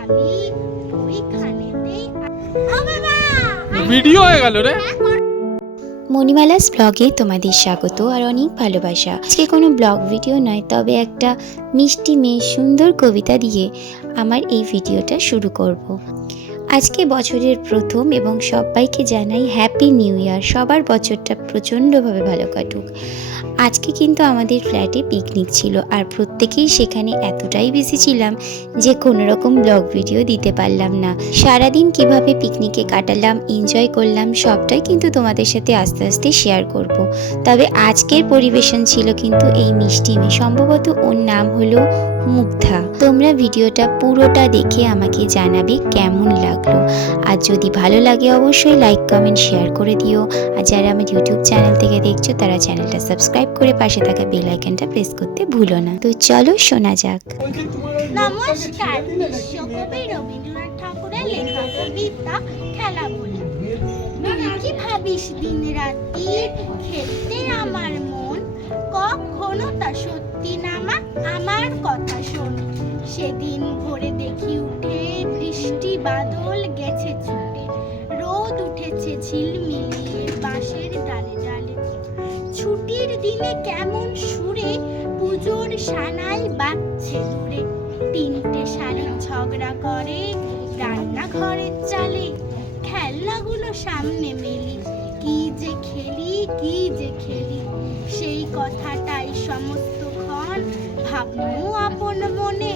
ভাবি ওইখানেতেই ভিডিও হয়ে গেল রে। মণিমালাস ব্লগে তোমাদের স্বাগত আর অনেক ভালোবাসা। আজকে কোনো ব্লগ ভিডিও নয়, তবে একটা মিষ্টি মেয়ে সুন্দর কবিতা দিয়ে আমার এই ভিডিওটা শুরু করব। আজকে বছরের প্রথম এবং সবাইকে জানাই হ্যাপি নিউ ইয়ার। সবার বছরটা প্রচণ্ডভাবে ভালো কাটুক। আজকে কিন্তু আমাদের ফ্ল্যাটে পিকনিক ছিল, আর প্রত্যেকেই সেখানে এতটাই বিজি ছিলাম যে কোনো রকম ব্লগ ভিডিও দিতে পারলাম না। সারাদিন কিভাবে পিকনিকে কাটালাম, এনজয় করলাম, সবটাই কিন্তু তোমাদের সাথে আস্তে আস্তে শেয়ার করব। তবে আজকের পরিবেশন ছিল কিন্তু এই মিষ্টি মেয়ে, সম্ভবত ওর নাম হলো মুগ্ধা। তোমরা ভিডিওটা পুরোটা দেখে আমাকে জানাবে কেমন লাগলো। আর যদি ভালো লাগে অবশ্যই লাইক কমেন্ট শেয়ার করে দিও। আর যারা আমার ইউটিউব চ্যানেল থেকে দেখছো তারা চ্যানেলটা সাবস্ক্রাইব করে পাশে থাকা বেল আইকনটা প্রেস করতে ভুলো না। তো চলো শোনা যাক। নমস্কার। বিশ্বকবি রবীন্দ্রনাথ ঠাকুরের লেখা কবিতা খেলা বলি। তুই কি ভাবিস দিন রাতি খেলতে আমার মন, কখনো তা সত্যি না মা, আমার কথা শোন। সেদিন ভোরে দেখি উঠে বৃষ্টি বাদল গেছে ছুটে, রোদ উঠেছে ঝিলমিলিয়ে বাঁশের ডালে ডালে। ছুটির দিনে কেমন সুরে পুজোর সানাই বাজছে দূরে, তিনটে শালিক ঝগড়া করে রান্নাঘরের চালে। খেলনাগুলো সামনে মেলি, কি যে খেলি কি যে খেলি, সেই কথাটাই সমস্তক্ষণ ভাবনু আপন মনে।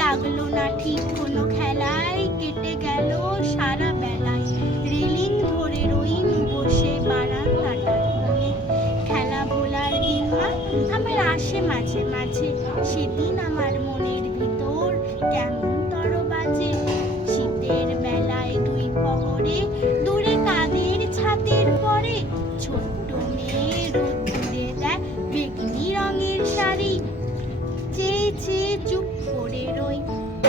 লাগলো না ঠিক কোনো খেলায়, কেটে গেল সারা বেলায়, রেলিং ধরে রইম বসে বারান্দাটার কোণে। খেলা ভোলার দিন মা আমার আসে মাঝে মাঝে, সেদিন আমার মনের ভিতর কেমন তর বাজে। শীতের বেলায় দুই পহরে দূরে কাদের ছাদের পরে, ছোট্ট মেয়ে রোদ্দুরে দেয় বেগনি রঙের শাড়ি, চেয়ে চেয়ে চুপ করে রই,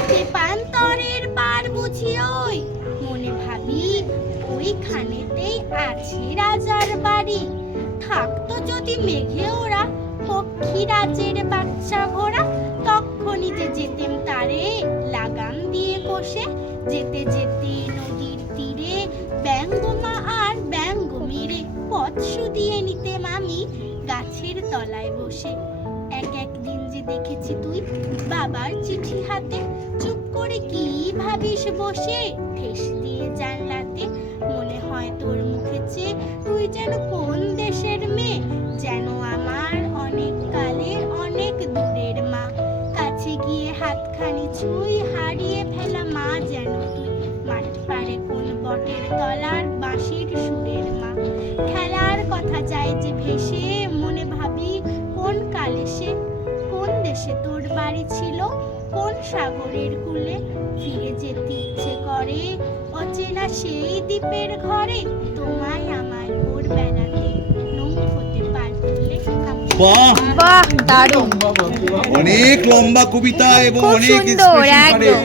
তেপান্তরের পার বুঝি ওই। মনে ভাবি ওইখানেতেই আছে রাজার বাড়ি, থাকতো যদি মেঘে ওরা পক্ষীরাজের বাচ্চা ঘোড়া, তখনই যে যেতেম তারে লাগাম দিয়ে কষে। যেতে যেতে নদীর তীরে ব্যঙ্গমা আর ব্যঙ্গ মেরে, পথ শুধিয়ে নিতেম আমি গাছের তলায় বসে। একদিন যে দেখেছি তুই বাবার চিঠি হাতে, চুপ করে কি ভাবিস বসে ঠেস দিয়ে জানলাতে। মনে হয় তোর মুখে চেয়ে তুই যেন কোন দেশের মেয়ে, যেন আমার অনেক কালের অনেক দূরের মা। কাছে গিয়ে হাতখানি ছুঁই, হারিয়ে ফেলা মা যেন তুই, মাঠ পারে কোন বটের তলার বাঁশির সুরের মা। খেলার কথা যায় যে ভেসে, মনে ভাবি কোন কালে সে, কোন দেশে তোর বাড়ি ছিল, কোন সাগরের কূলে। ফিরে যেতে ইচ্ছে করে অচেনা সেই দ্বীপের ঘরে, তোমায় আমার ভোর বেলাতে নৌকোতে পার তুলে। বাহ বাহ, দারুণ, অনেক লম্বা কবিতা এবং খুব অনেক সুন্দর, expression করে। একদম।